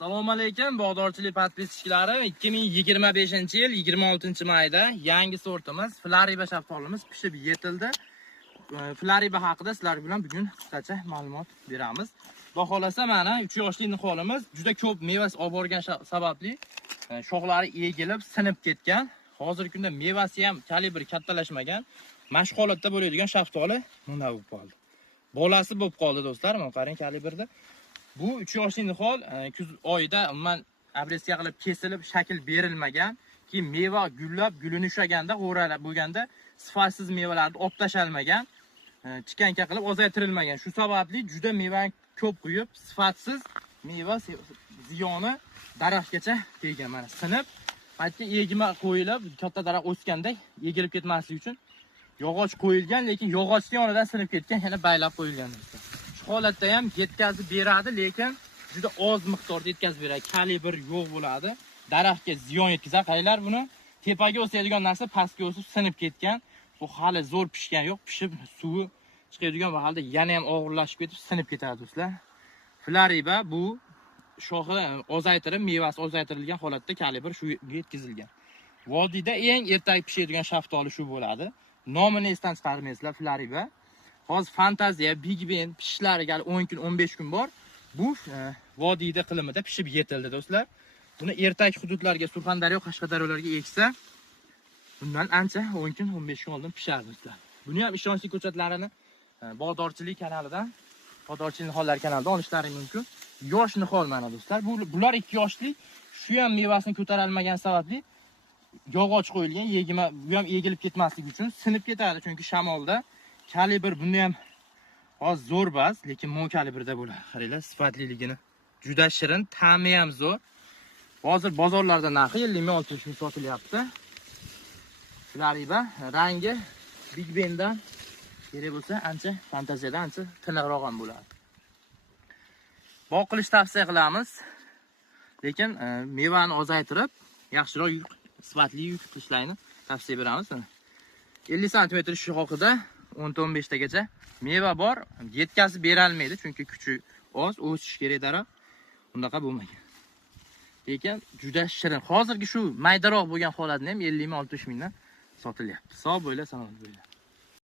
Assalomu alaykum, bog'dorchilik podpischiklari. 2025-yil 26-mayda yangi sortimiz Flariba shaftolimiz pishib yetildi. Flariba haqida sizlar bilan bugun qisqacha ma'lumot beramiz. Xohlasa mana 3 yoshli niholimiz juda ko'p mevasi olib borgan sababli shoxlari egilib, sinib ketgan. Hozirgi kunda mevasi ham kalibri kattalashmagan. Mashq holatda bo'ladigan shaftoli bunda bo'lib qoldi. Bolasi bo'lib qoldi do'stlar, mana qarang kalibrda. Bu 3 yoshli nihol kuz oyida umuman abresiya qilib kesilib, shakl berilmagan. Keyin meva gullab, gulini ushlaganda, g'o'ralab bo'lganda sifatsiz mevalarni olib tashalmagan, chikanka qilib ozaytirilmagan. Shu sababli juda mevani ko'p quyib, sifatsiz meva ziyoni daraxtgacha kelgan. Mana sinib, paytga egma qo'yilib, katta daraxt o'sganda egilib ketmasligi uchun yog'och qo'yilgan, lekin yog'ochning yonidan sinib ketgan, yana baylab qo'yilgan do'stlar. Holatda ham yetkazib beradi, lekin juda oz miqdorda yetkazib beradi. Kalibr yo'q bo'ladi. Daraxtga ziyon yetkazadi. Qaylar buni tepaga o'sadigan narsa pastga o'sib sinib ketgan. Bu hali zo'r pishgan yo'q, pishib suvi chiqadigan vaqtda yana ham og'irlashib ketib sinib ketadi do'stlar. Flariba bu shoxi ozaytirib, mevasi ozaytirilgan holatda kalibr shu yetkazilgan. Vodiyda eng ertaga pishadigan shaftoli shu bo'ladi. Nomini esdan chiqarmaysizlar, Flariba. Hozir fantaziya, Big Ben pishishlariga 10 kun, 15 kun bor. Bu vodiyda qilimida pishib yetildi do'stlar. Buni ertak hududlarga, Surxondaryo, Qashqadaryolarga eksa, bundan ancha 10 kun, 15 kun oldin pishar do'stlar. Buni ham ishonchli ko'chatlarini bog'dorchilik kanalidan, bog'dorchilik nihollari kanalidan olishlari mumkin. Yosh nihol mana do'stlar. Bular 2 yoshli, shu ham mevasini ko'tara olmagan sababli yog'och qo'yilgan, bu ham egilib ketmasligi uchun sinib ketadi, chunki shamolda. Kalibr bunda ham hozir zo'r bas, lekin mo kalibrda bo'ladi. Qaranglar, sifatliligini. Juda shirin, ta'mi ham zo'r. Hozir bozorlarda narxi 50-60 ming sotilyapti. Flariba rangi Big Bendan kerak bo'lsa, ancha fantaziyadan ancha tiniqroq ham bo'ladi. Boqilish tavsiya qilamiz. Lekin mevani ozaytirib, yaxshiroq sifatli yuk qilishlarni tavsiya beramiz. 50 sm shoxida 10-15 tagacha meva bor, yetkazib bera olmaydi, chunki kuchi oz, o'sish kerak daraxt. Bundaqa bo'lmagan. Lekin juda shirin. Hozirgi shu maydaroq bo'lgan holatni ham 50-60 mingdan sotilyapti. Sog' bo'yla, salomat bo'yla.